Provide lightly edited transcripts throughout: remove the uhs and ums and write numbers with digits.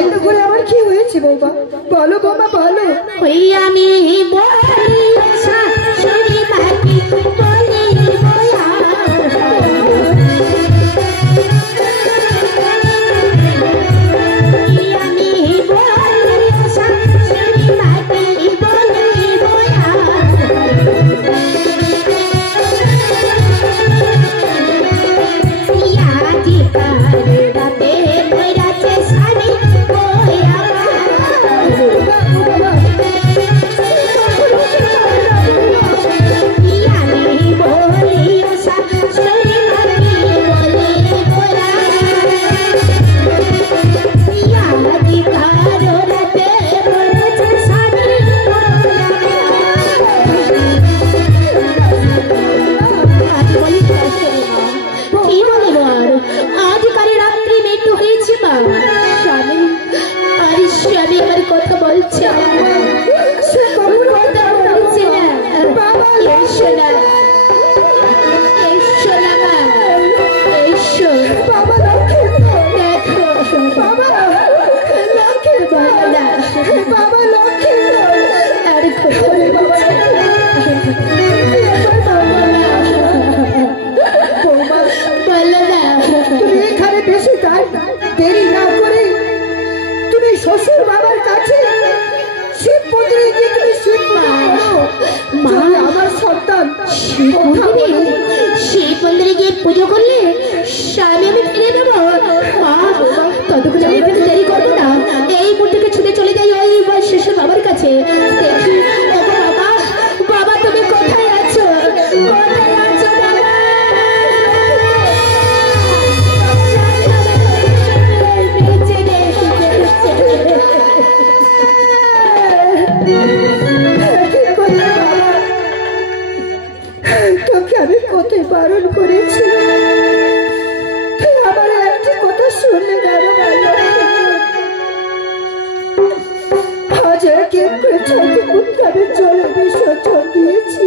এত করে আমার কি হয়েছে বৌমা? বলো বৌমা বলো। ওই আমি বলি শাশুড়ি মাকে বলি বয়া পুজো করলে স্বামী আমি ফিরে দেবো। ততক্ষণ আমি এখানে দেরি করবো না, এই মুহূর্তে ছুটে চলে যাই ওই শেষের বাবার কাছে। বাবা বাবা তুমি কোথায় আছো? কোথায় আছো বাবা? তোকে আমি কোথায় বারণ করেছি? আমার একটি কথা শুনলে হাজার কেক করে জলে বিসর্জন দিয়েছি।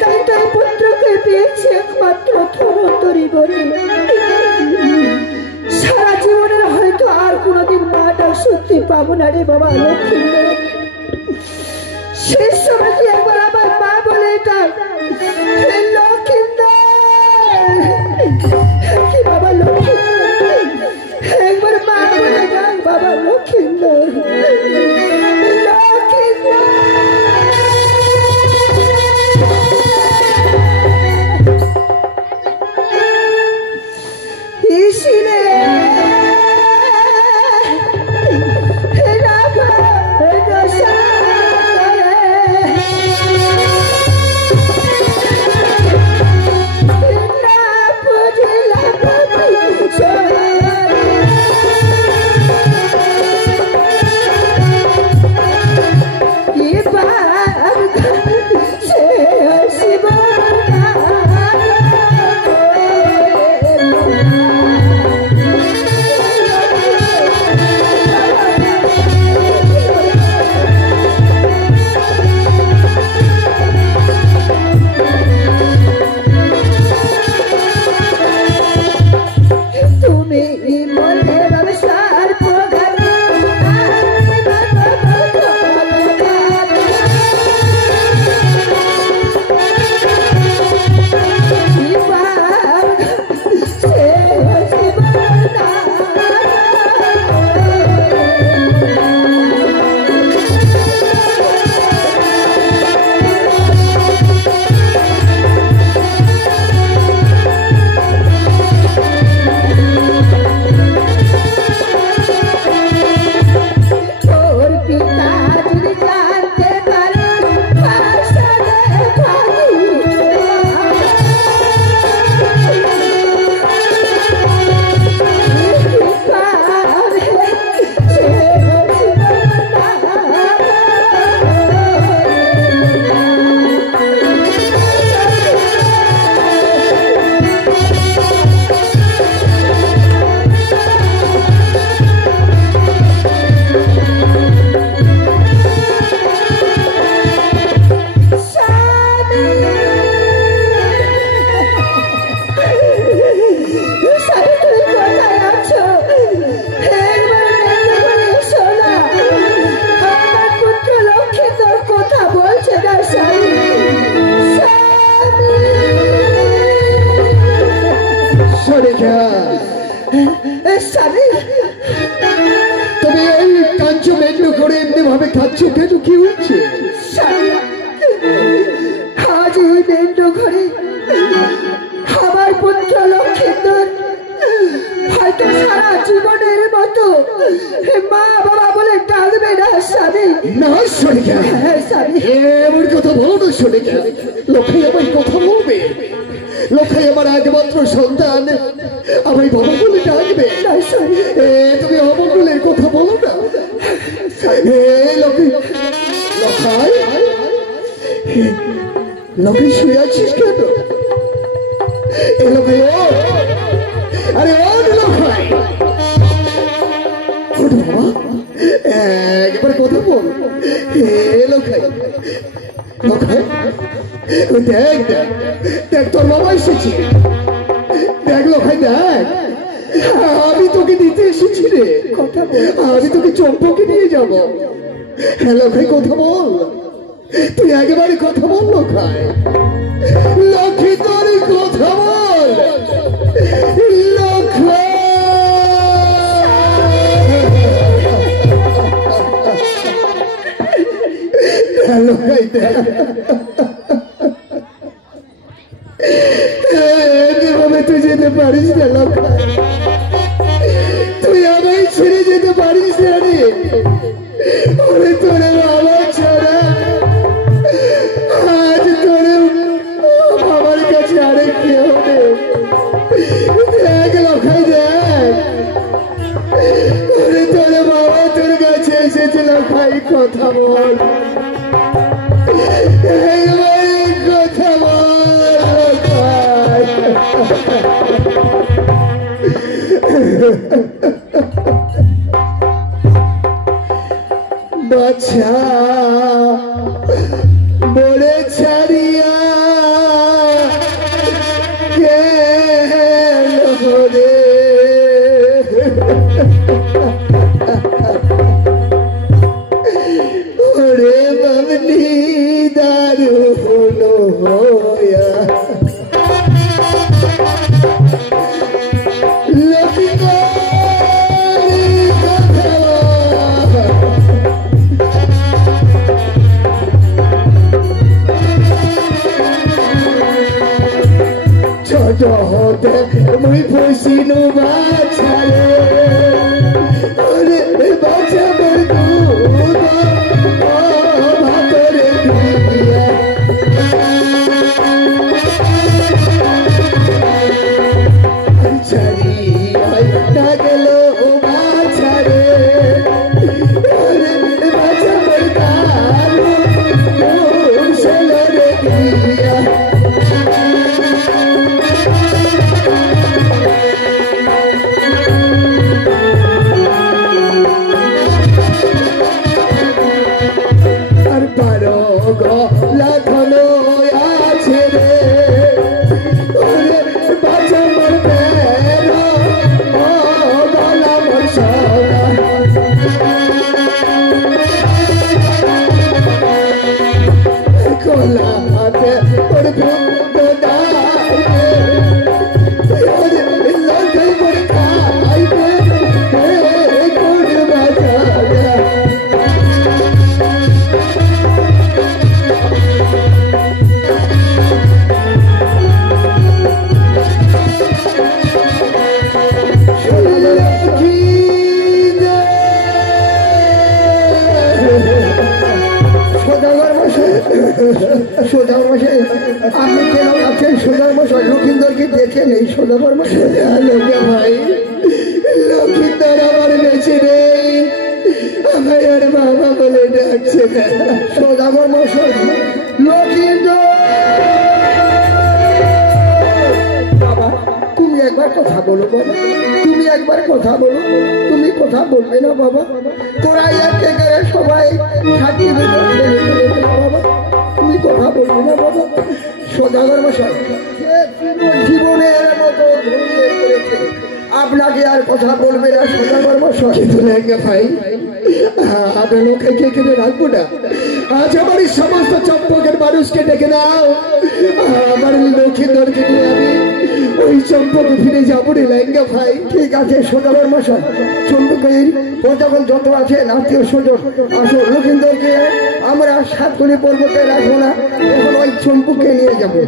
তাই তাই পুত্রকে পেয়েছি একমাত্র ধনন্তরী বলে। সারা জীবনের হয়তো আর কোনোদিন মাটা সত্যি পাবো না রে বাবা লক্ষ্মী। শেষ সময় কি একবার আমার মা বলে এটা কি বাবা লক্ষ্মীন্দর, একবার মা বলে ডাক বাবা লক্ষ্মীন্দর। Love. সরেখা স্বামী তুমি এই কাঞ্চ মেন্ডু করে এমনি ভাবে খাচ্ছ কেন? কি হচ্ছে? স্বামী আজ এই মেন্ডু ঘরে আমার পুত্র লক্ষ্মীন্দর হয়তো সারা জীবনের মতো মা বাবা বলে ডাকবে না স্বামী। না সরেখা, হ্যাঁ স্বামী, এমন কথা বলো না সরেখা। লক্ষ্মী আমার কথা বলবে, লক্ষ্মী আমার একমাত্র সন্তান, আমায় বাবা বলে ডাকবে। না স্বামী, তুমি অমঙ্গলের কথা বলো না। লক্ষ্মী, লক্ষাই, লক্ষ্মী শুয়ে আছিস কেন? এ লক্ষ্মী ও, আরে ও লক্ষ্মী, ওঠ বাবা, একবার কথা বল। লক্ষ্মী, লক্ষ্মী, দেখ দেখ দেখ তোর বাবা এসেছি। দেখ লক্ষ্মী দেখ, আমি তোকে দিতে এসেছি রে। কথা বল। আমি তোকে চম্পকে নিয়ে যাবো। হ্যাঁ লক্ষ্মী কথা বল, তুই একেবারে কথা বল লক্ষ্মী। লক্ষ্মী তোর কথা বল লক্ষ্মী। লক্ষ্মী দেখ, এভাবে তুই যেতে পারিস না লক্ষ্মী, তুই আমায় ছেড়ে যেতে পারিস না রে। ওরে তোরে বাবা ছাড়া আজ তোরে বাবার কাছে আরেক কেউ নেই। দেখ লক্ষ্মী দেখ, ওরে তোরে বাবা তোর কাছে এসেছে লক্ষ্মী, কথা বল একবারে কথা বল বাছা বলে ছাড়িয়া গেল রে। ওরে বাবলি দারু হলো হইয়া ছোট হতে মুই ফুসিনু বাছারে, ওরে বাছা মোর দুধ ভাতরে দিয়া। ছাড়ি না গেল বাছারে, ওরে বাছা মোর কালু সেলরে দিয়া। আর পারো গলা ধনো আছে রে, ওরে বাছা মোর বেড়া ও গলা মোর সদা। কলা হাতে ওর ভক্ত ডাকে, ওরে লঙ্কাই মোর খাইবে কোন বাজারা। সোদাগর মশাই, আপনি কেন আছেন? সোদাগর মশাই লক্ষ্মীন্দরকে দেখে নেই। সোদাগর মশাই, ভাই লক্ষ্মীন্দর আমার বেঁচে নেই, আমায় আর বাবা বলে ডাকছে না। সোদাগর মশাই, লক্ষ্মীন্দর বাবা, তুমি একবার কথা বলো বাবা, তুমি একবার কথা বলো। তুমি কথা বলবে না বাবা? তোরা একে গেলে সবাই সাথী বাবা, তুমি কথা বলবে না বাবা? সোদাগর মশাই জীবনের মতো ধরিয়ে করেছে, আপনাকে আর কথা বলবে না সোদাগর মশাই। কিন্তু ভাই আমরা লোককে কেটে রাখবো না। আজ আমার এই সমস্ত চম্পকের মানুষকে ডেকে নাও, আমার লক্ষ্মীন্দরকে নিয়ে আমি ওই চম্পকে ফিরে যাবো রে লেঙ্গা ভাই। ঠিক আছে সদাগর মশাই, চম্পকের প্রজাগণ যত আছে আত্মীয় স্বজন আসো, লক্ষিন্দরকে আমরা সাতকড়ি পর্বতে রাখবো না, এখন ওই চম্পুকে নিয়ে যাবো।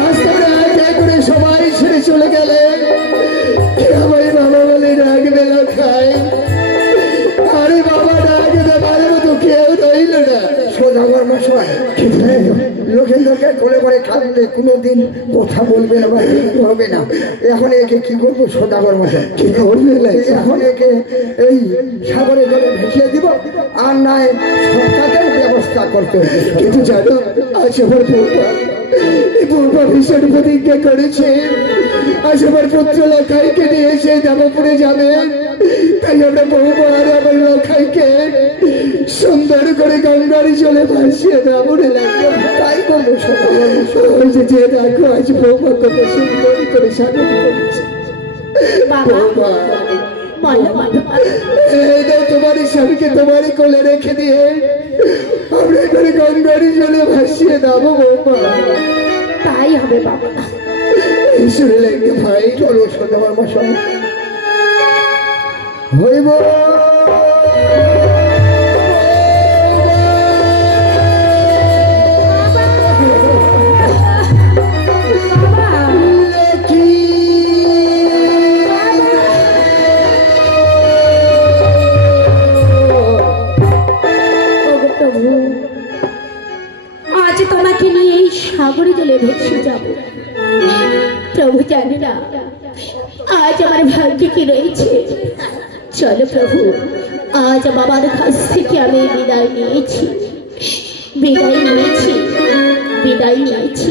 আজ তোমরা এক করে সবাই ছেড়ে চলে গেলে আমার বাবা বলে ডাকবে না খাই। আরে বাবা ডাকে দেবার মতো কেউ রইল না। সদাগর মশাই, লক্ষিন্দরকে কোলে করে কাঁদলে কোনোদিন কথা বলবে না বা কিছু হবে না। এখন একে কি করবো সদাগর মশাই? কি করবে? এখন একে এই সাগরে জলে ভেসিয়ে দিব, আর নয় সরকারের ব্যবস্থা করতে হবে। কিন্তু জানো আজ আমার বৌমা ভীষণ প্রতিজ্ঞা করেছে, আজ আমার পুত্র লখাইকে নিয়ে এসে দেবপুরে যাবে। তাই আমরা বৌমা আর আমার লখাইকে সুন্দর করে গঙ্গার জলে ভাসিয়ে দেবো রে লাগবে। তাই করবো সদাগর মশাই। ওই যে দেখো আজ বৌমা কত সুন্দর করে স্বাগত করেছে। বাবা বৌমা বলো বলো এই নাও তোমার স্বামীকে তোমার কোলে রেখে দিয়ে আমরা এখানে গঙ্গার জলে ভাসিয়ে দেবো বৌমা। তাই হবে বাবা। ঈশ্বরে লাগে ভাই। চলো সদাগর মশাই, হইব আজ তোমাকে নিয়ে এই সাগরে জলে ভেসে যাব। প্রভু জানে না আজ আমার ভাগ্যে কি রয়েছে। চলো প্রভু, আজ বাবার কাছ থেকে আমি বিদায় নিয়েছি, বিদায় নিয়েছি, বিদায় নিয়েছি।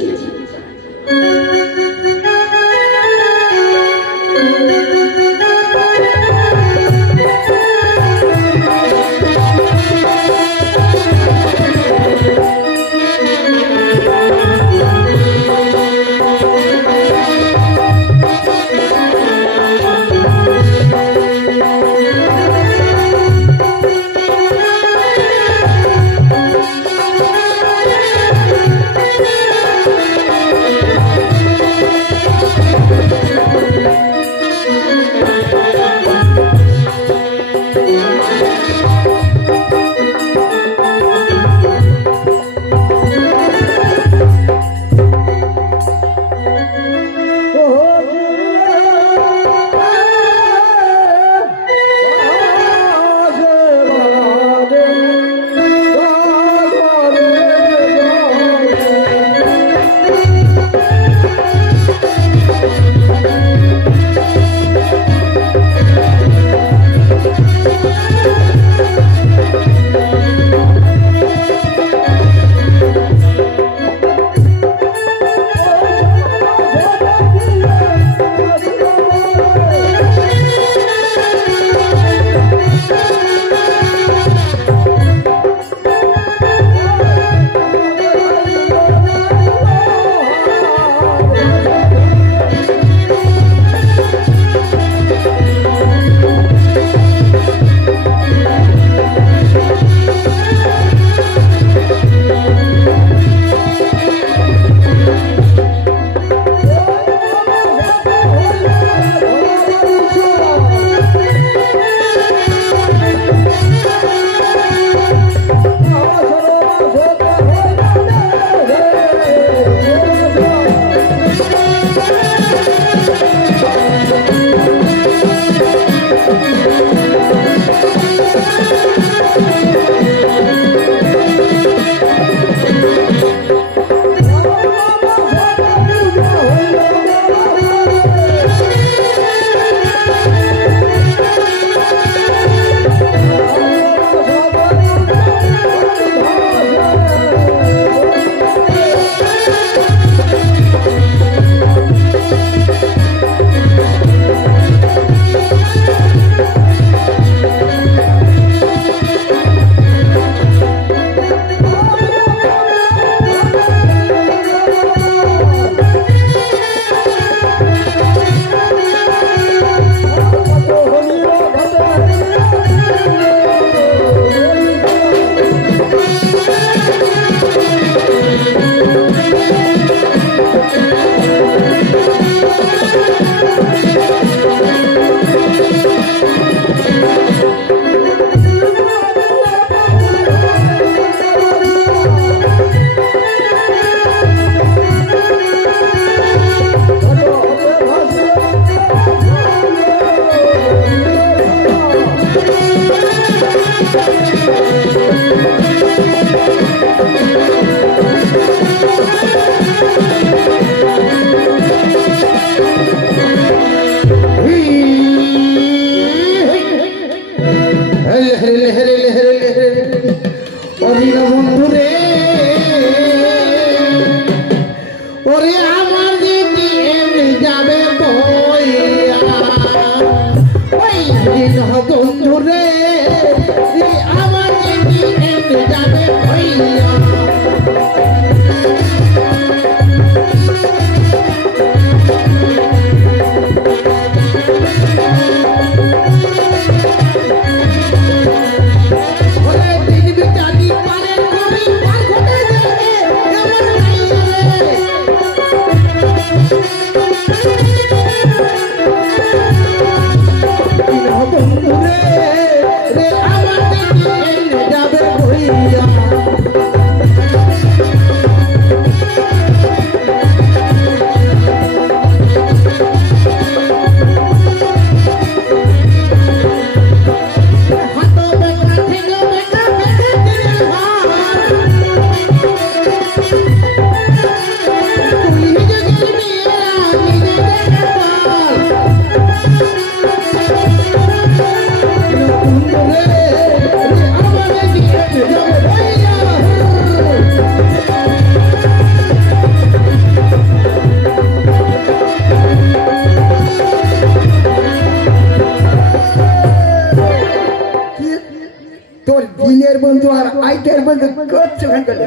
আইটের মধ্যে কচ্ছু খান করলে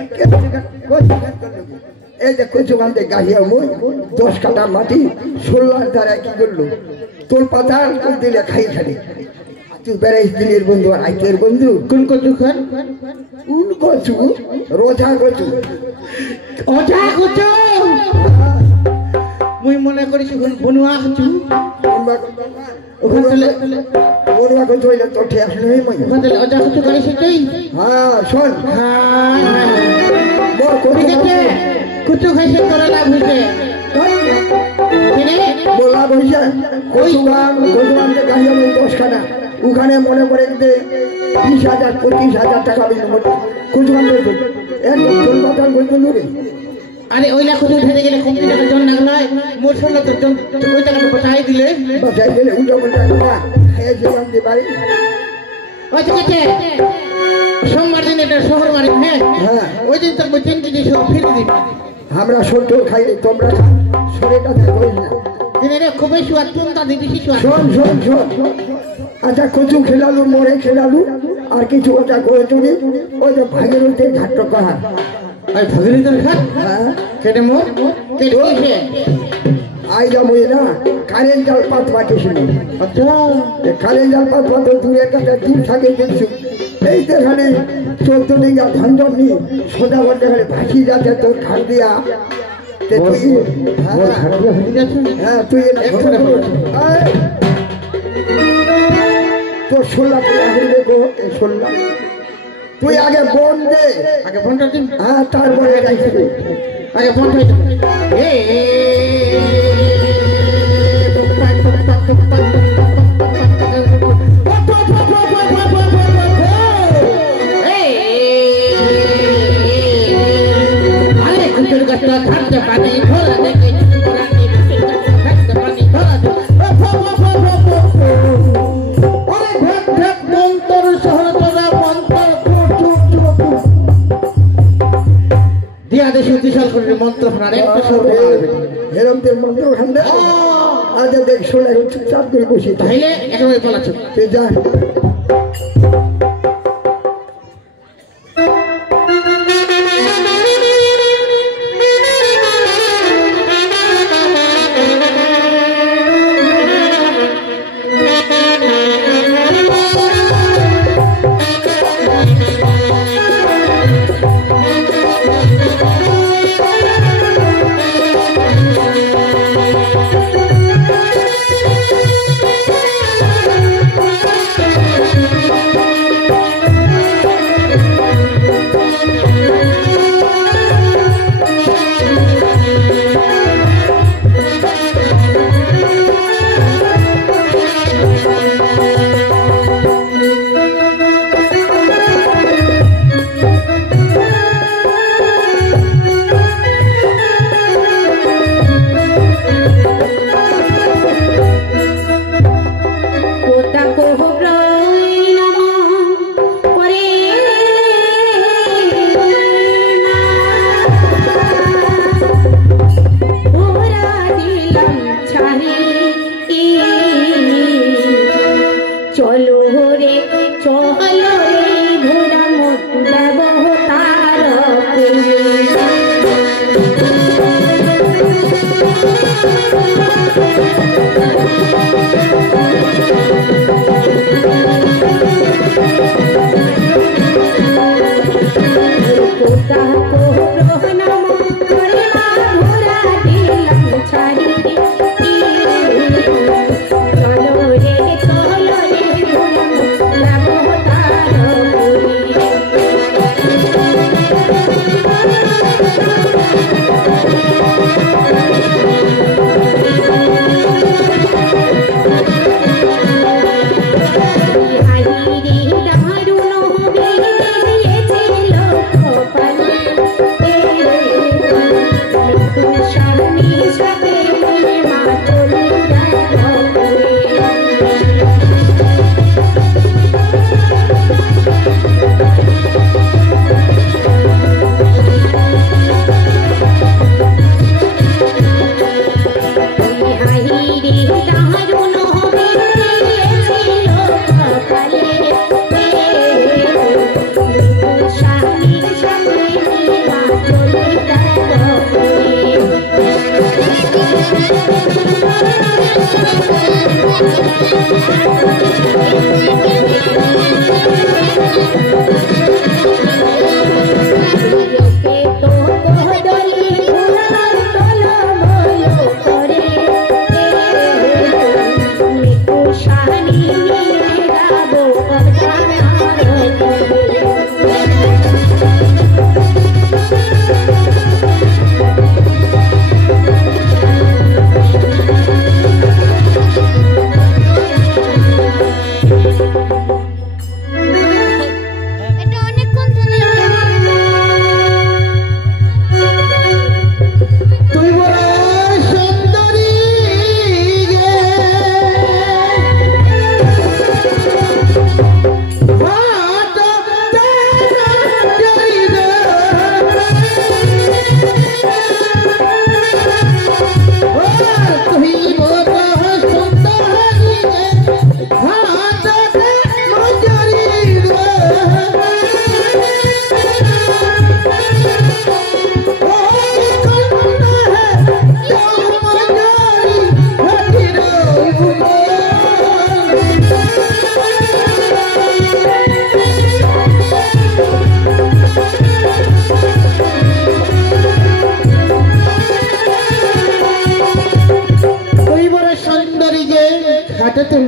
এই যে কচু খানতে গাহিয়া মই 10 কাঠা মাটি 16 দ্বারা কি করলো তোর পাতার দিলে খাই খালি তুই বেড়াইস দিনের বন্ধু আর আইটের বন্ধু কোন কচু খান কোন কচু রোজা কচু অজা কচু মুই মনে করিস বনুয়া কচু ওখানে বনুয়া কচু হইলে তো ঠিক আছে নই মই ওখানে অজা কচু করিস তুই হ্যাঁ শোন হ্যাঁ মোর ঠিক আছে কচু খাইছে তোরা লাভ হইছে বলা বলছে কচু খানতে গাহিয়া মই 10 কাঠা ওখানে মনে করে যে 20,000 25,000 টাকা কচু খান করতো একদম তোর পাতার বলতো নুরে আরে ওইলা কচু ধরে গেলে কম টাকা জন না নয় মোর সঙ্গে তো ওই টাকাটা বসাই দিলে বাজাই দিলে উল্টো পাল্টা কথা খেয়ে যেতাম যে বাড়ি ওই ঠিক আছে সোমবার দিন এটা শহর বাড়ি হ্যাঁ হ্যাঁ ওই দিন তোর 3 কেজি সব ফিরে দিবি আমরা ছোট খাই তোমরা শরীরটা দেখো না দিনে খুবই সুয়াদ কোনটা দিবি সুয়াদ শোন শোন শোন আচ্ছা কচু খেলালু মরে খেলালু আর কিছু ওটা করে তুমি ওই যে ভাগীরথী ঘাট করা ওই ভাগীরথীর ঘাট হ্যাঁ কেটে মোর কেটে কইছে আই যা মই না কারেন্ট জাল পাত পাঠিয়েছিল আচ্ছা কারেন্ট জাল পাত পাত দূরে কাছে দূর থাকে দেখছো এই যে খালি 14 ডিঙ্গা ধান নি সোজা করতে খালি ভাসি যাচ্ছে তোর ঘাট দিয়া হ্যাঁ তুই তোর 16 টাকা হইলে গো 16 তুই আগে বন দে আগে ফোনটা দিন হ্যাঁ তারপরে যাইছিস আগে ফোনটা মন্ত্র হেরমদের মন্ত্র খান্ডা আজ দেখ শোনা চুপচাপ করে বসি তাইলে একেবারে পালাচ্ছ তুই যা Shine.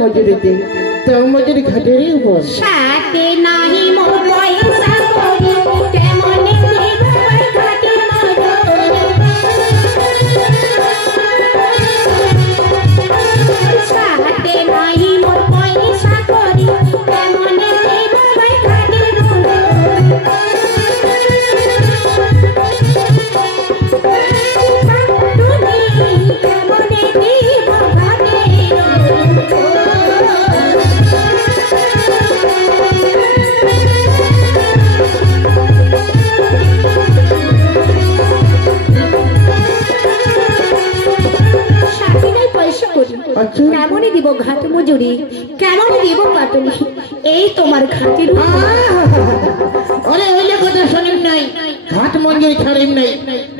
মজুরিতে তো মজুরি ঘাটেরই উপর সাথে নাহি মোর পয়সা করি কেমনে দিব ঘাটের মজুরি সাথে নাহি মোর পয়সা করি কেমনে দিব ঘাটের কেমনে দিব ঘাট মজুরি কেমন দিব পাটনি এই তোমার ঘাটের আরে ওইলে কথা শুনেন নাই ঘাট মজুরি ছাড়েন নাই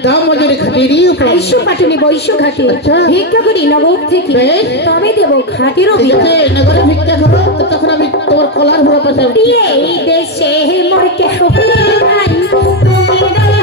দাম মজুরি ঘাটেরই উপর আইসো পাটনি বৈশ্য ঘাটে ভিক্ষা করি নগর থেকে তবে দেব ঘাটেরও নগরে ভিক্ষা করো তখন আমি তোমার কলার ভরা পাশে এই দেশে মোর কে সফিলে নাই তুমি নাই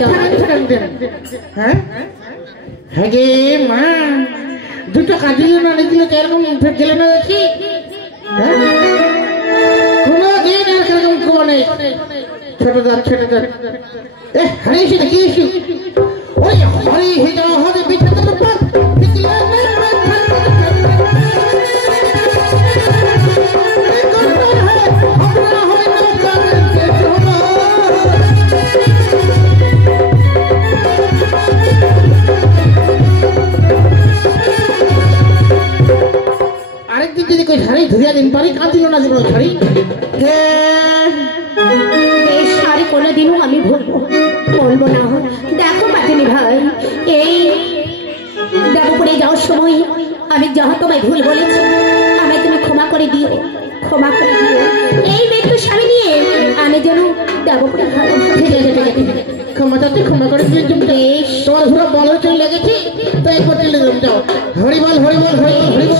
দাও। হ্যাঁ হ্যাঁ গে মা, দুটো কাঁদিয়ে না নিয়েছিল তো এরকম গেলে না দেখি। হ্যাঁ কোনো দিন এরকম কোনো নেই। ছোট দাঁত এ হারিয়েছি দেখি ওই হরি হিজা হরে বিছাতে আরেকদিন যদি কই শাড়ি ধুইয়া দিন পারি কাঁদিল না জীবন শাড়ি। এই শাড়ি কোনোদিনও আমি বলবো না। দেখো পাতিনি ভাই, এই দেবপুরে যাওয়ার সময় আমি যাহা তোমায় ভুল বলেছি, আমায় তুমি ক্ষমা করে দিও, ক্ষমা করে দিও। এই মৃত্যু স্বামী নিয়ে আমি যেন দেবপুরে ক্ষমতাতে ক্ষমা করে দিয়ে তোমার পুরো বল চলে লেগেছে তো একবার চলে যাও। হরিবল হরিবল হরিবল হরিবল।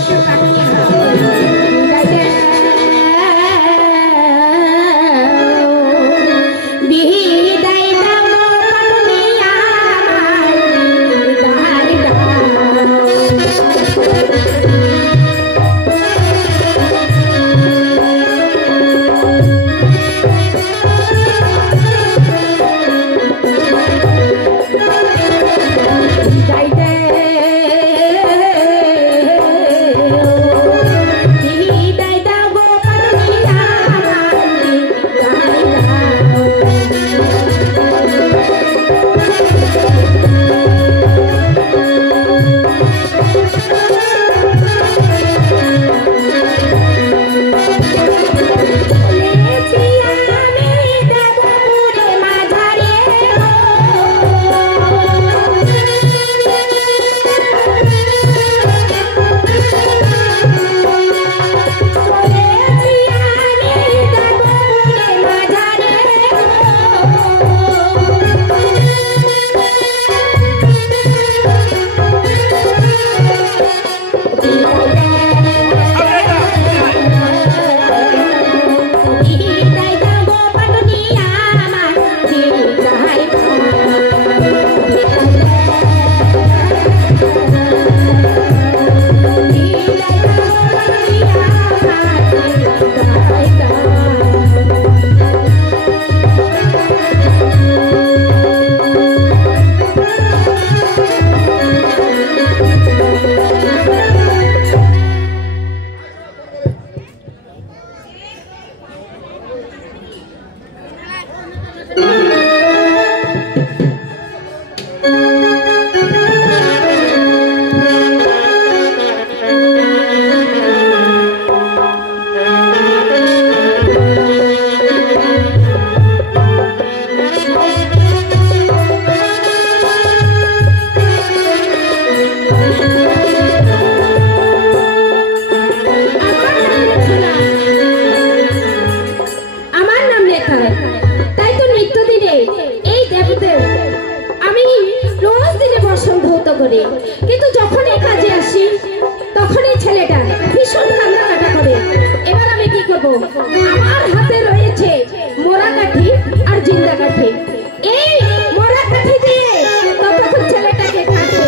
কিন্তু যখন এই কাজে আসি তখন এই ছেলেটা ভীষণ কান্নাকাটা করে। এবার আমি কি করব? আমার হাতে রয়েছে মোরা কাঠি আর জিন্দা কাঠি। এই মোরা কাঠি দিয়ে তখন ছেলেটাকে কাটে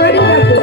মারি রাখবো।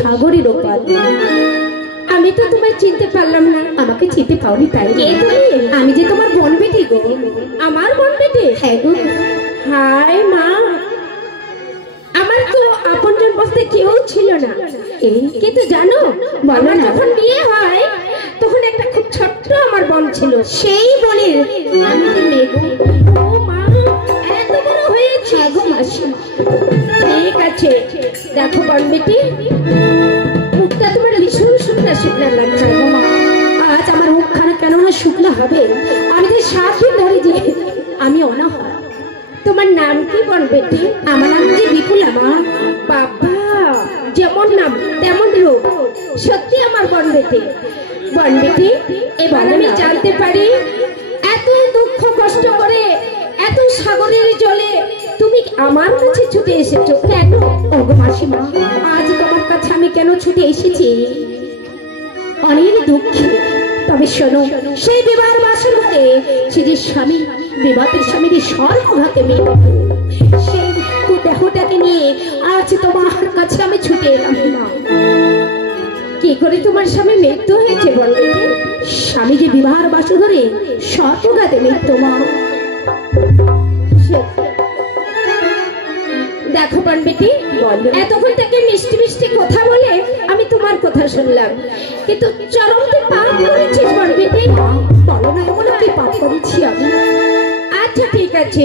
সাগরের ওপার। আমি তো তোমায় চিনতে পারলাম না। আমাকে চিনতে পাওনি তাই? কে তুমি? আমি যে তোমার বোন বেটি গো। আমার বোন বেটি? হ্যাঁ গো। হায় মা, আমার তো আপনজন বলতে কেউ ছিল না। এই কিন্তু জানো, আমার যখন বিয়ে হয় তখন একটা খুব ছোট্ট আমার বোন ছিল। সেই বোনের আমি যে মেয়ে গো। ও মা, এত বড় হয়েছে গো মাসি। ঠিক আছে, দেখো বোন বেটি, মুখটা তোমার ভীষণ শুকনা শুকনা লাগছে গো মা। আজ আমার মুখখানা কেন না শুকনা হবে? আমি যে 7 দিন ধরে যে আমি অনাহার। তোমার নাম কি বোন বেটি? আমার নাম যে বিপুলা মা। বাবা, যেমন নাম তেমন রূপ। সত্যি আমার বোন বেটি। বোন বেটি, এবার আমি জানতে পারি এত দুঃখ কষ্ট করে এত সাগরের জলে তুমি আমার কাছে ছুটে এসেছো কেন? ওগো মাসিমা, আজ তোমার কাছে আমি কেন ছুটে এসেছি? অনেক দুঃখে। তবে শোনো, সেই বিবাহের বাসর ঘরে সে যে স্বামী, বিবাহের স্বামীর স্বর্গঘাতে মেয়ে, সেই দেহটাকে নিয়ে আজ তোমার কাছে আমি ছুটে এলাম না। কি করে তোমার স্বামী মৃত্যু হয়েছে বল বেটি? স্বামী যে বিবাহের বাসর ঘরে স্বর্গঘাতে মৃত্যু মা। দেখো বোন বেটি, এতক্ষণ থেকে মিষ্টি মিষ্টি কথা বলে আমি তোমার কথা শুনলাম, কিন্তু চরম তুই পাপ করেছিস বোন বেটি। বলো না এমন কি পাপ করেছি আমি? আচ্ছা ঠিক আছে,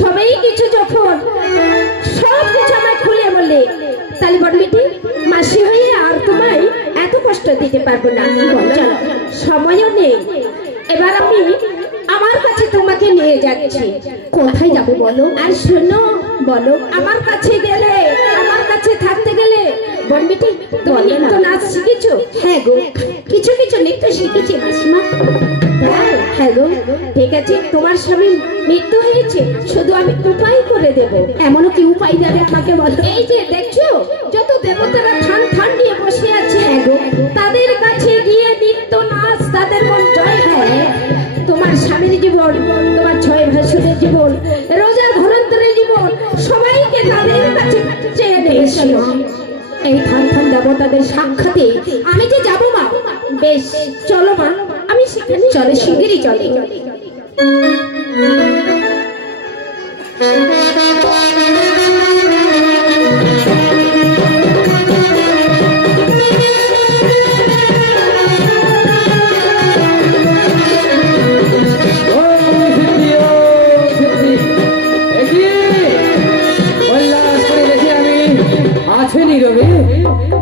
সবাই কিছু যখন সব কিছু আমায় খুলে বললে, তাহলে বোন বেটি মাসি হয়ে আর তোমায় এত কষ্ট দিতে পারবো না। চলো, সময়ও নেই। এবার আমি আমার কাছে তোমাকে নিয়ে যাচ্ছি। কোথায় যাবো বলো? আর শোনো, বলো, আমার কাছে গেলে, আমার কাছে থাকতে গেলে বোন বেটি তুমি নৃত্য নাচ শিখেছো? হ্যাঁ গো, কিছু কিছু নৃত্য শিখেছি মাসিমা। হ্যাঁ গো, ঠিক আছে। তোমার স্বামী মৃত্যু হয়েছে, শুধু আমি উপায় করে দেব। এমনও কি উপায় দেবে আমাকে বলো? এই যে দেখছো যত দেবতারা থান থান দিয়ে বসে আছে, তাদের কাছে গিয়ে নৃত্য নাচ তাদের মন জয় হয়। তোমার স্বামীর জীবন, তোমার 6 ভাসুরের জীবন, রোজা ধরন্তরের জীবন, সবাইকে তাদের কাছে চেয়ে নিয়েছিল। এই থান থান দেবতাদের সাক্ষাতে আমি যে যাবো মা। বেশ, চলো মা, আমি সেখানে চলে শিগগিরই চলে।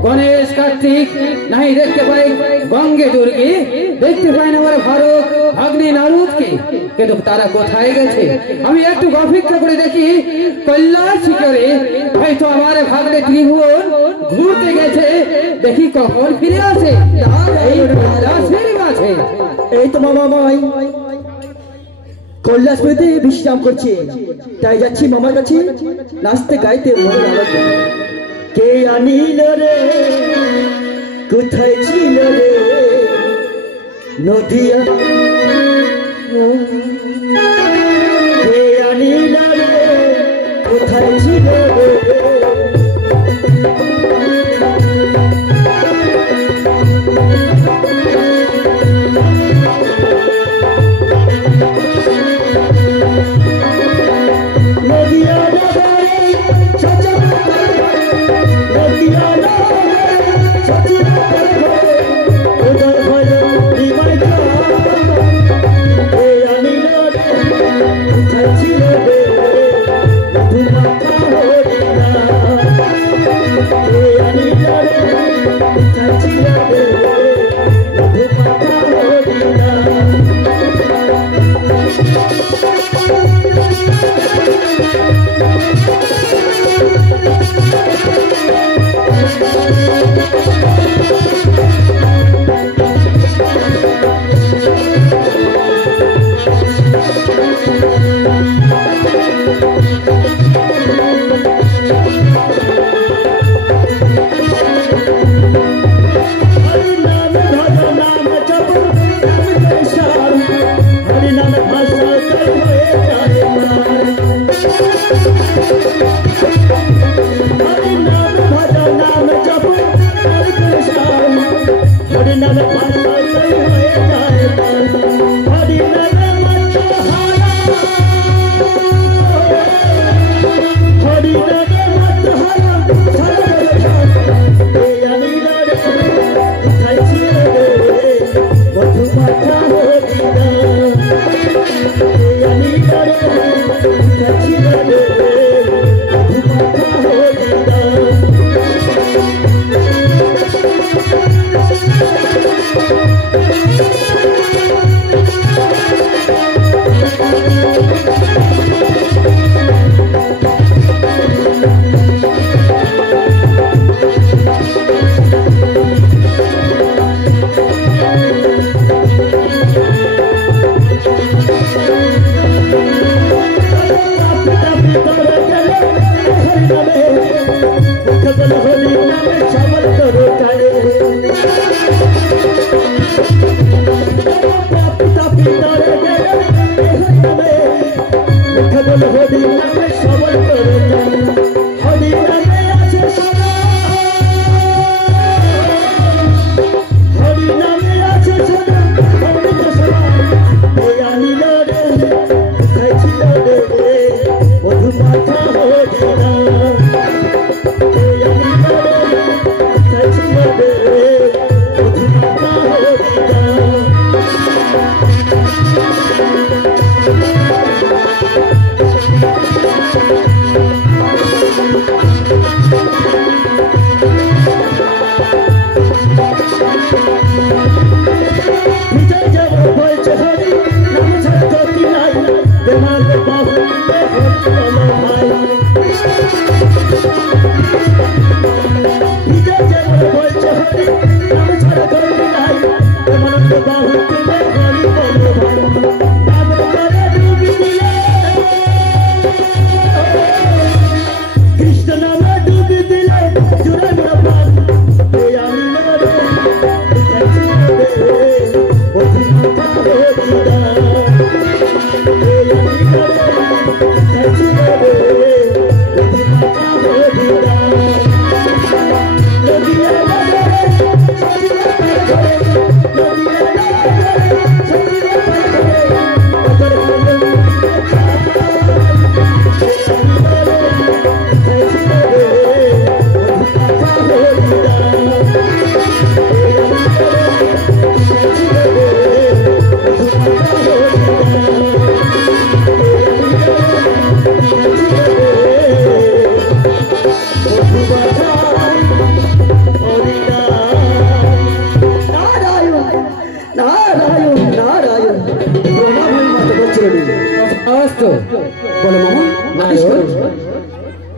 গণেশ কার্তিক নাই দেখতে পাই গঙ্গে দুর্গে, দেখতে পাই না আমার ভারত অগ্নি নারদকে, কিন্তু তারা কোথায় গেছে? আমি একটু অপেক্ষা করে দেখি কল্যাণ শিখরে হয়তো আমার ভাগ্নে ত্রিভুবন ঘুরতে গেছে, দেখি কখন ফিরে আসে। এই তো মামা মাই কৈলাসপুরীতে বিশ্রাম করছে, তাই যাচ্ছি মামার কাছে নাচতে গাইতে। কে আনিল রে, কোথায় ছিল রে নদিয়া? কে আনিল রে, কোথায় ছিল রে?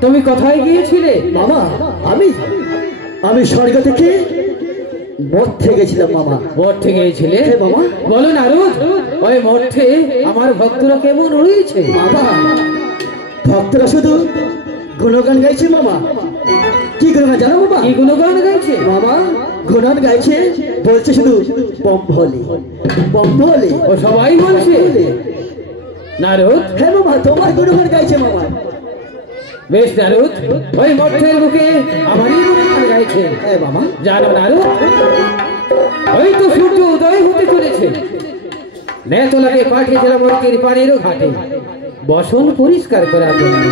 তুমি কোথায় গিয়েছিলে? মামা আমি স্বর্গ থেকে মঠে গেছিলাম মামা। মঠে গিয়েছিলে? হ্যাঁ মামা। বলো নারদ, ওই মঠে আমার ভক্তরা কেমন রয়েছে? মামা ভক্তরা শুধু গুণগান গাইছে মামা। কি গুণগান জানো মামা? কি গুণগান গাইছে? মামা গুণগান গাইছে, বলছে শুধু বম্ভলি বম্ভলি। ও সবাই বলছে? নারদ, হ্যাঁ মামা তোমার গুণগান গাইছে মামা। বেশ নারদ, ওই মঠের বুকে আমারই গুণগান গাইছে। হ্যাঁ মামা। জানো নারদ, ওই তো সূর্য উদয় হতে চলেছে। নেতলাকে পাঠিয়েছিলাম ওই কৃপাণেরও ঘাটে বসন পরিষ্কার করার জন্য।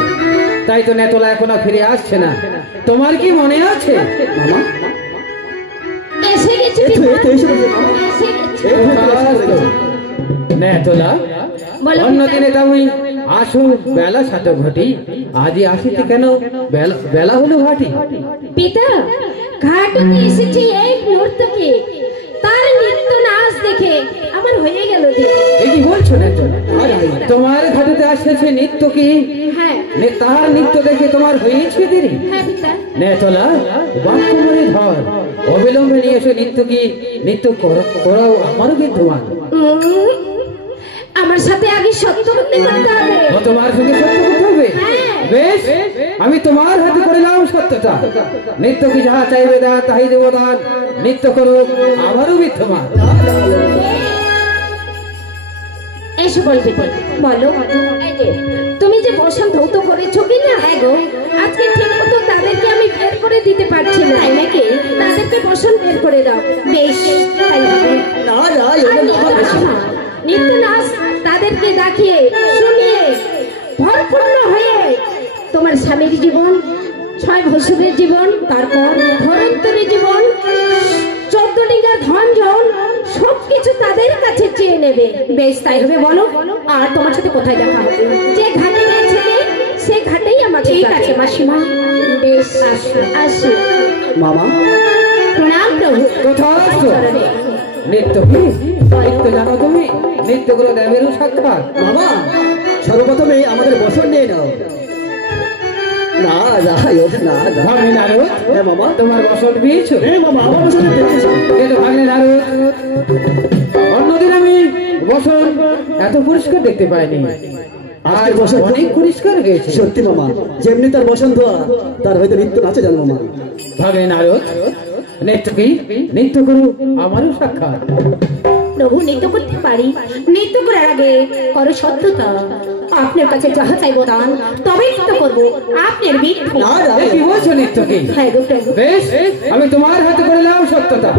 তাই তো নেতলা এখনো ফিরে আসছে না। তোমার কি মনে আছে? মামা এসে গেছি এই তো পিতা, এসে গেছে মামা। এসে গেছি। এই তো এসে গেছে। নেতলা, বলো অন্যদিনে তুমি আসো বেলা সাত ঘটি, আজই আসিতে কেন বেলা হলো ঘাটি? পিতা, ঘাটতে এসেছি এই মুহূর্তকে, তার নৃত্য নাচ দেখে আমার হয়ে গেল দেরি। এই কি বলছো নেতলা? তোমার ঘাটিতে আসতেছে নৃত্য কি? হ্যাঁ তার নৃত্য দেখে তোমার হয়েছে দেরি? হ্যাঁ পিতা। নেতলা, বাক্য মনে ধর, অবিলম্বে নিয়ে এসে নৃত্য করাও আমারও বিদ্যমান। আমার সাথে আগে সত্য করতে করতে হবে। ও তোমার সঙ্গে সত্য করতে হবে? হ্যাঁ। বেশ, আমি তোমার হাতে করিলাম সত্যটা। নৃত্য কি যাহা চাইবে দান তাই দেব দান। নৃত্য করো আমারও বিদ্যমান। এসে বলবে বলো। এই যে তুমি যে বসন ধৌত করেছো কি না? হ্যাঁ গো, আজকে ঠিক মতো তাদেরকে আমি বের করে দিতে পারছি না। তাই নাকি? তাদেরকে বসন বের করে দাও। বেশ, তাই হবে। না না আর এরকম নৃত্য হবে নাচ না। না, নৃত্য নাচ তাদেরকে দেখিয়ে শুনিয়ে ভরপূর্ণ হয়ে তোমার স্বামীর জীবন, 6 বছরের জীবন, তারপর ধরন্তরী জীবন, 14 ডিঙ্গার ধন জন সবকিছু তাদের কাছে চেয়ে নেবে। বেশ, তাই হবে বলো। আর তোমার সাথে কোথায় দেখা হবে? যে ঘাটে গেছিলে সে ঘাটেই আমাকে। ঠিক আছে মাসিমা, বেশ আসি। মামা প্রণাম প্রভু। কোথায় আসছো? নৃত্য কি? নৃত্য জানো তুমি? নৃত্য গুলো দেবেরও সাক্ষাৎ। মামা সর্বপ্রথমে আমাদের বসন নিয়ে নাও। না না না না ভাগ্নে নারদ, হ্যাঁ মামা। তোমার বসন পেয়েছো? হ্যাঁ মামা, আমার বসন পেয়েছি। কিন্তু ভাগ্নে নারদ, অন্যদিন আমি বসন এত পরিষ্কার দেখতে পাইনি, আজকের আজ বসন অনেক পরিষ্কার হয়েছে। সত্যি মামা, যেমনি তার বসন ধোয়া তার হয়তো নৃত্য নাচে জানো মামা। ভাগ্নে নারদ, নৃত্য কি? নৃত্য করো, আমারও সাক্ষাৎ। প্রভু, নৃত্য করতে পারি। নৃত্য করার আগে করো সত্যতা। আপনার কাছে যাহা চাইবো দান, তবে নৃত্য করবো আপনার বিরুদ্ধে। না না এ কি বলছো নৃত্য কি? হ্যাঁ গো প্রভু। বেশ, আমি তোমার হাতে করলাম সত্যতা।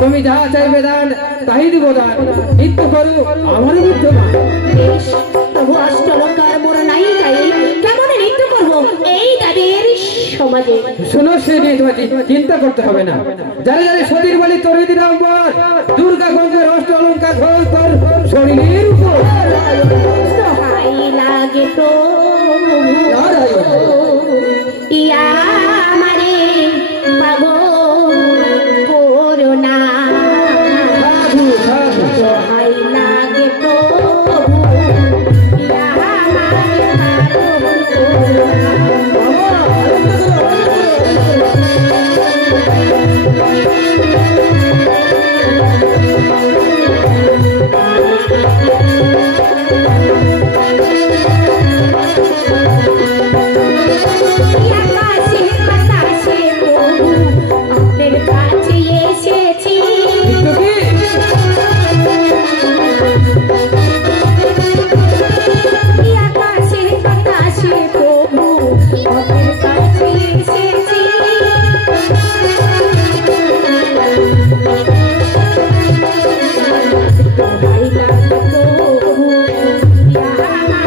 তুমি যাহা চাইবে দান তাই দিব দান। নৃত্য করো, আমারও নৃত্য না। বেশ প্রভু, অষ্টলঙ্কার মোর নাই গাই কেমন নৃত্য করবো এই তাদের সমাজে। শোনো, সে নিয়ে তোমার চিন্তা করতে হবে না। যারা যারা সতীর বলি তরে দিলাম বর, দুর্গা গঙ্গের অষ্ট অলঙ্কার হোক তোর শরীরের উপর। দোহাই লাগে প্রভু, ইয়া আমারে পাগল করো না। দোহাই লাগে প্রভু, ইয়া আমারে পাগল করো না। আকাশে বাতাসে প্রভু আপনার কাছে এসেছি। নৃত্য কি? আকাশে বাতাসে প্রভু আপনার কাছে এসেছি। দোহাই লাগে প্রভু, ইয়া আমার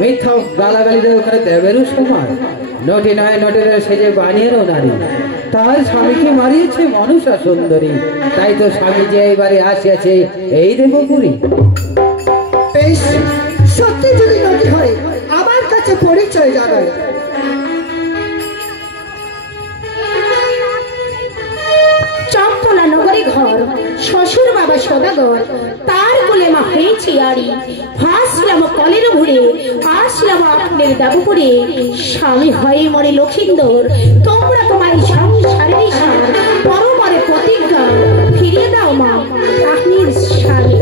মিথ্যা গালাগালিদের ওখানে দেবেরও সময়। নটি নয় নটের সেজে বানিয়েরও নারী, তার স্বামীকে মারিয়েছে মনুষা সুন্দরী। তাই তো স্বামী যে এইবারে আসিয়াছে এই দেবপুরী। বেশ, সত্যি যদি নদী হয় আমার কাছে পরিচয় জানায়। চম্পলা নগরী ঘর, শ্বশুর বাবা সদাগর, তার কোলে মা হয়েছে আরি, ফাঁসলাম কলের ভরে, আসলাম আপনার দাবু করে, স্বামী হয়ে মরে লক্ষিন্দর, তোমরা তোমায় সংসারের সার পরমরে প্রতিজ্ঞা ফিরিয়ে দাও মা আপনির স্বামী।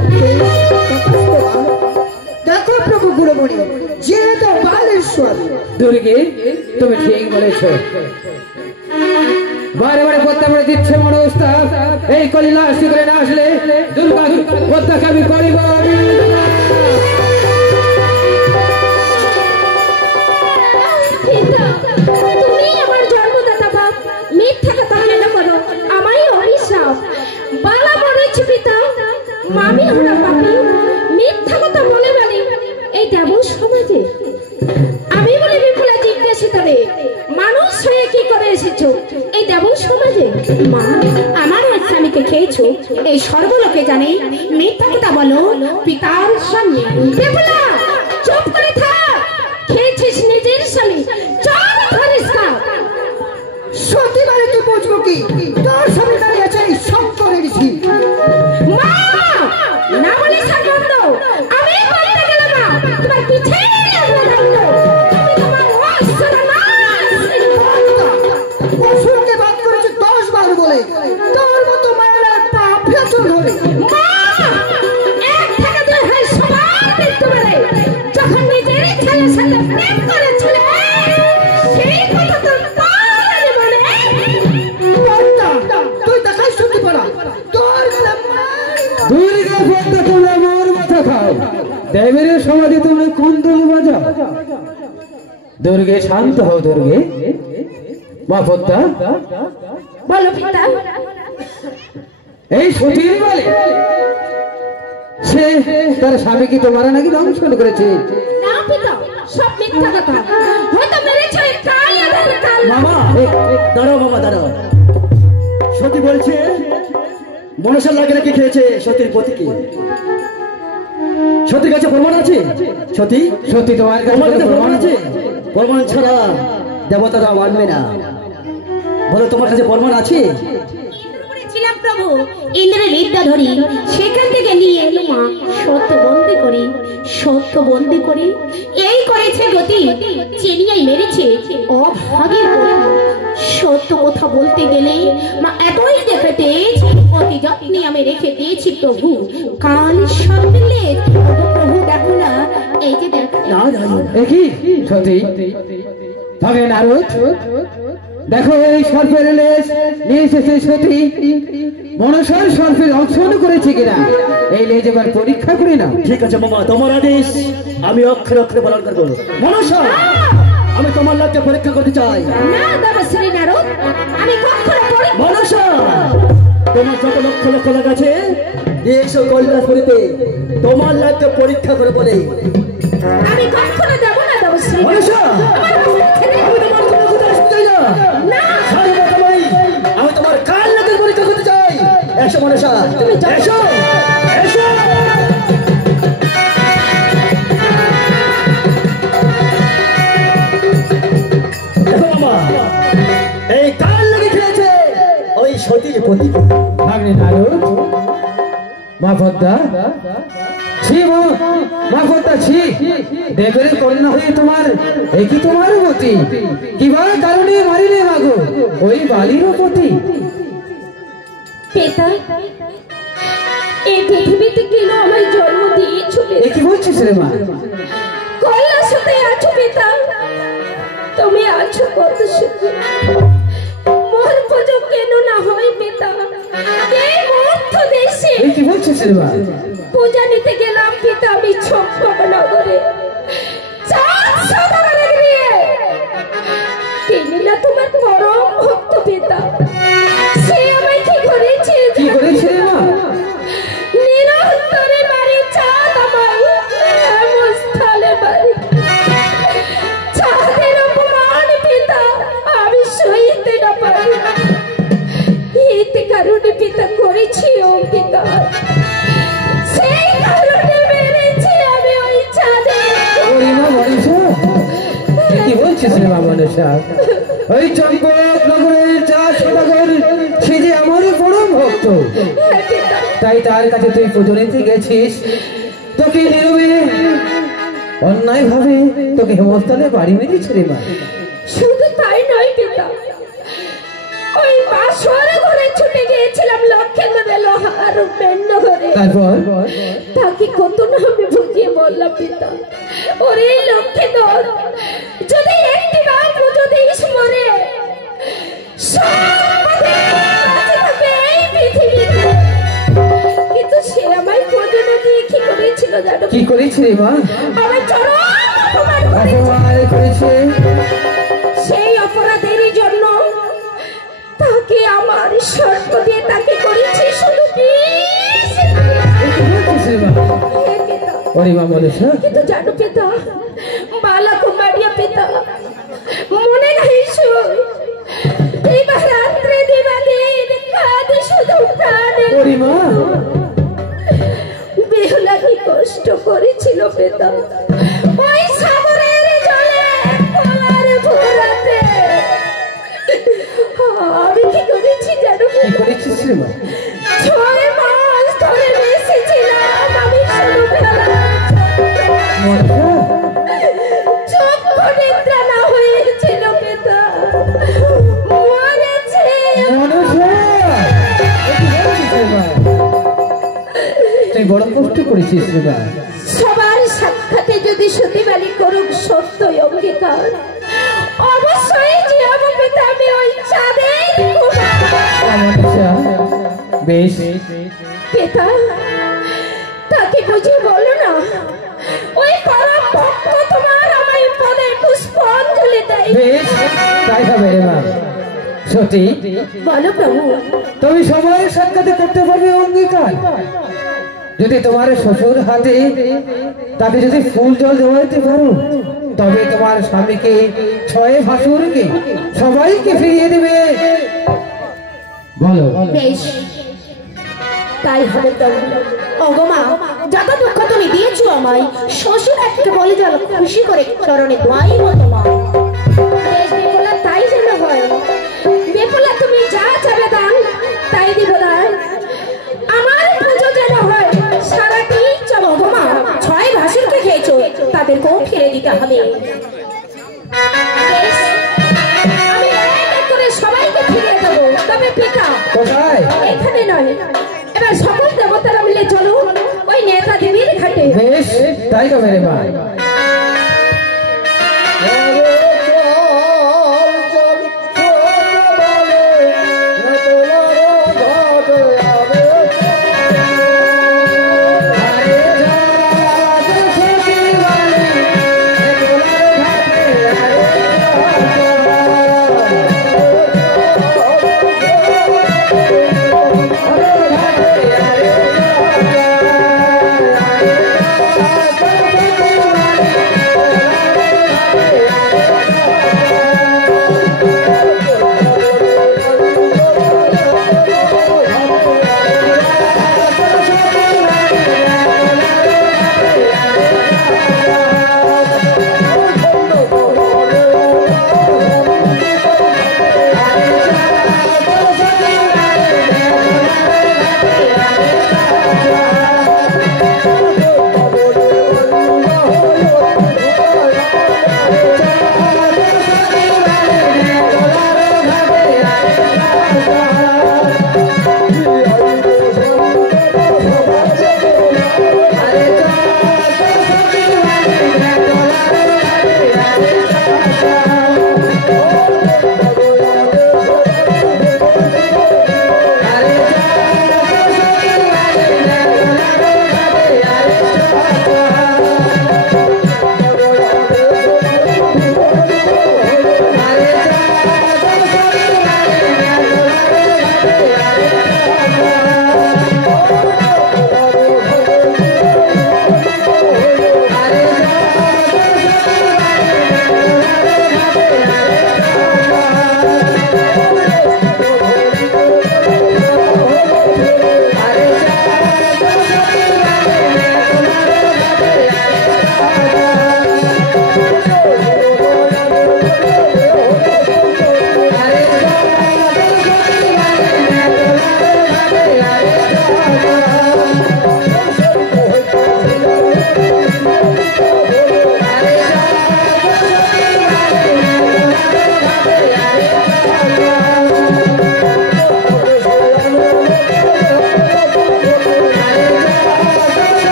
দেখো প্রভু গুরুমণি, যেহেতু বালেশ্বর দুর্গে তুমি ঠিক বলেছ। বারে বারে পদ্মা করে দিচ্ছে মনস্তাব, এই কলিলাস করে না আসলে দুর্গা পদ্মাকে আমি করিব। তুমি আমার জন্মদাতা বাপ, মিথ্যা কথা কেন করো? আমারই অভিশাপ বালা বলেছি পিতা, মামি হরা পাপি, মিথ্যা কথা বলে বলে এই দেব সমাজে। আমি বলে বিপুলা জিজ্ঞাসা করে মানুষ হয়ে কি করে এসেছো এই দেব সমাজে? মা, আমার স্বামীকে খেয়েছো এই সর্বলোকে জানে, মিথ্যা কথা বলো পিতার সামনে। বিপুলা চুপ করে থাক, খেয়েছিস নিজের স্বামী, চল ধরিস না। সত্যি মানে তুই বুঝবো কি? তোর সামনে দাঁড়িয়ে আছে এই শঙ্করের ঝি। মা, না বলে সাবন্ধ, আমি বলতে গেলাম না, তোমার পিছে অসুরকে বাদ করেছে 10 বার বলে, তোর মতো মায়ের আর পা ফেচন ধরে। যখন নিজের ছেলের সাথে প্রেম করেছিল সেই কথা তোর পারে বলে। তুই দেখাই শুনতে পারা তোর দুর্গা পদ্মা তোমরা মোর মাথা খাও, দেবের সমাধি তুমি কুন্দল বাজাও। দুর্গে শান্ত হও, দুর্গে মা পদ্মা বলো পিতা। এই সতীর বলে সে তার স্বামীকে তোমার নাকি দংশন করেছে। না পিতা, সব মিথ্যা কথা, হয়তো মেরেছে কাল আধার কাল। মামা দাঁড়াও, মামা দাঁড়াও। সতী বলছে মনসার লাগে নাকি খেয়েছে সতীর পতিকে। সতীর কাছে প্রমাণ আছে? সতী সত্যি তোমার তোমার কাছে প্রমাণ কাছে আছে? প্রমাণ ছাড়া দেবতারা মানবে না। বলো তোমার কাছে প্রমাণ আছে? ছিলাম প্রভু, ইন্দ্রের বিদ্যা ধরি, সেখান থেকে নিয়ে এলো মা সত্য বন্দি করি, সত্য বন্দি করি। এই করেছে গতি, চিনিয়াই মেরেছে অভাগের গতি। সত্য কথা বলতে গেলে মা এতই দেখাতে অতি যত্নে আমি রেখে দিয়েছি প্রভু। কাল সামনে প্রভু দেখো না, এই যে দেখো না না একই সতী তবে নারদ দেখো এই সর্পের লেজ নিয়ে এসেছে সতী। মনসার সর্পের দংশন করেছে কিনা এই লেজ এবার পরীক্ষা করে নাও। ঠিক আছে মামা, তোমার আদেশ আমি অক্ষরে অক্ষরে পালন করবো। মনসা, আমি তোমার লাগকে পরীক্ষা করতে চাই। না দেবশ্রী নারদ, আমি কখনো পরীক্ষা। মনসা, তোমার যত লক্ষ লক্ষ লাগ আছে এসো কৈলাসপুরীতে তোমার লাগকে পরীক্ষা করে বলে। আমি কখনো যাব না দেবশ্রী। মনসা, আমার কাছে ছেড়ে আমি তোমার কোনো কথা শুনতে চাই না। না। সর্বপ্রথমেই আমি তোমার কাল লাগের পরীক্ষা করতে চাই। এসো মনসা, এসো এসো। দেখো মামা, এই কাল লাগে খেয়েছে ওই সতীর পতি। ভাগ্নে নারদ, মা পদ্মা ছি, মা পদ্মা ছি, দেবের কন্যা হয়ে তোমার একই তোমার গতি, কিবার কারণে মারিলে মাগো ওই বালির পতি। পিতা, এই পৃথিবীতে কেন আমায় জন্ম দিয়েছো? এ কি বলছিস রে মা? কৈলাসতে আছো পিতা, তুমি আছো কত সুখে। মোর পুজো কেন না হয় পিতা? এই মর্ত দেশে এ কি বলছিস রে মা? পূজা নিতে গেলাম পিতা আমি চম্পকনগরে, চাঁদ সদাগরে গিয়ে তিনি না তোমার পরম ভক্ত পিতা, সে আমায় কি করেছে? কি করেছে রে মা? নিরন্তরে বাড়ি চাঁদ আমায় এমন স্থলে বাড়ি, চাঁদের অপমান পিতা আমি সইতে না পারি। এতে কারণে পিতা করেছি অঙ্গীকার, সেই কারণে মেরেছি আমি ওই চাঁদে। ওরে মা মনসা, এ কি বলছিস রে মা মনসা? ওই চম্পক নগরের চাঁদ সদাগর সে যে আমারই পরম ভক্ত, তাই তার কাছে তুই পুজো নিতে গেছিস, তোকে নীরবে অন্যায় ভাবে তোকে হেমস্থানে বাড়ি মেরেছে রে মা। শুধু তাই নয় পিতা, ওই বাসর ঘরে ছুটে গিয়েছিলাম লক্ষ্মীদের লোহার পেন্ড ঘরে। তারপর তাকে কত না আমি বুঝিয়ে বললাম পিতা, ওরে লক্ষ্মীধর, যদি একটি বার পুজো দিস মরে কিন্তু সে আমায় পুজো না দিয়ে কি করেছিল জানো? কি করেছে রে মা? আমার চরম অপমান করেছে। সেই অপরাধের জন্য তাকে আমার শর্ত দিয়ে তাকে করেছি শুধু কিন্তু জানো পিতা, বালা কুমারিয়া পিতা, মনে নাই রাত্রে দিবাদিন কাঁদে শুধু প্রাণে বেহুলা কি কষ্ট করেছিল পিতা ওই সাগরের জলে পোলার ভোরাতে। আমি কি করেছি জানো? 6 মাস ধরে বেঁচেছিলাম আমি শুধু বেলা, চক্ষু নিদ্রা না হয়েছিল পিতা, মরেছে। তুই বড় কষ্ট করেছিস রে মা। সবার সাক্ষাতে যদি সতীবাণী করুক সত্য অঙ্গীকার, অবশ্যই জীবন পিতা আমি ওই চাঁদের বেশ পিতা, তাকে বুঝিয়ে বলো না ওই পরম ভক্ত তোমার আমায় পদে পুষ্পাঞ্জলি দেয়। বেশ তাই হবে রে মা। সতী বলো প্রভু, তুমি সবাই সাক্ষাতে করতে পারবে অঙ্গীকার? যদি তোমার শ্বশুর হাতে তাকে যদি ফুল জল জমাইতে পারো, তবে তোমার স্বামীকে 6 ভাসুরকে সবাইকে ফিরিয়ে দেবে। বলো। বেশ তাই হবে প্রভু। অগমা, যত দুঃখ তুমি দিয়েছো আমায়, শ্বশুর একটু বলে যাও খুশি করে চরণে দোয়াই হতো মা। বেশ বেপলা, তাই যেন হয়। বেপলা তুমি যা চাবে দান তাই দিব না, আমার পুজো যেন হয় সারাটি চলো। অগমা, 6 ভাসুরকে খেয়েছো, তাদেরকেও ফিরে দিতে হবে। বেশ, আমি এক করে সবাইকে ফিরিয়ে দেবো। তবে পিতা কোথায়? এখানে নয়, এবার সকল দেবতারা মিলে চলো ওই নেতা দেবীর ঘাটে। বেশ তাই হবে রে মা।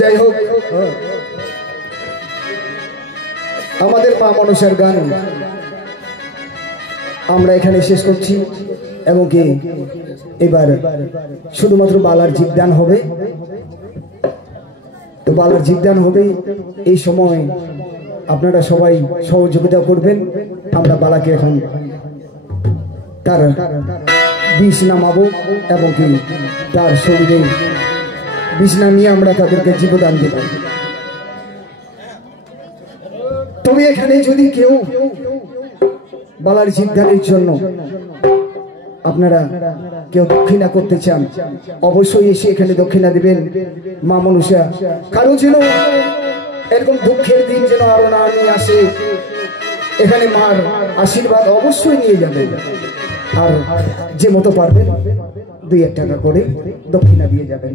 যাই হোক, আমাদের মা মনসার গান আমরা এখানে শেষ করছি এবং কি এবার শুধুমাত্র বালার জিজ্ঞান হবে। তো বালার জিজ্ঞান হবে, এই সময় আপনারা সবাই সহযোগিতা করবেন। আমরা বালাকে এখন তার বিষ নামাবো এবং কি তার শরীরে বিষ নামিয়ে আমরা তাদেরকে জীবদান দেব। তবে এখানে যদি কেউ বালার জিজ্ঞানের জন্য আপনারা কেউ দক্ষিণা করতে চান, অবশ্যই এসে এখানে দক্ষিণা দিবেন। মা মনসা কারো যেন এরকম দুঃখের দিন যেন আরো না নিয়ে আসে, এখানে মার আশীর্বাদ অবশ্যই নিয়ে যাবেন। আর যে মতো পারবেন 2-1 টাকা করে দক্ষিণা দিয়ে যাবেন।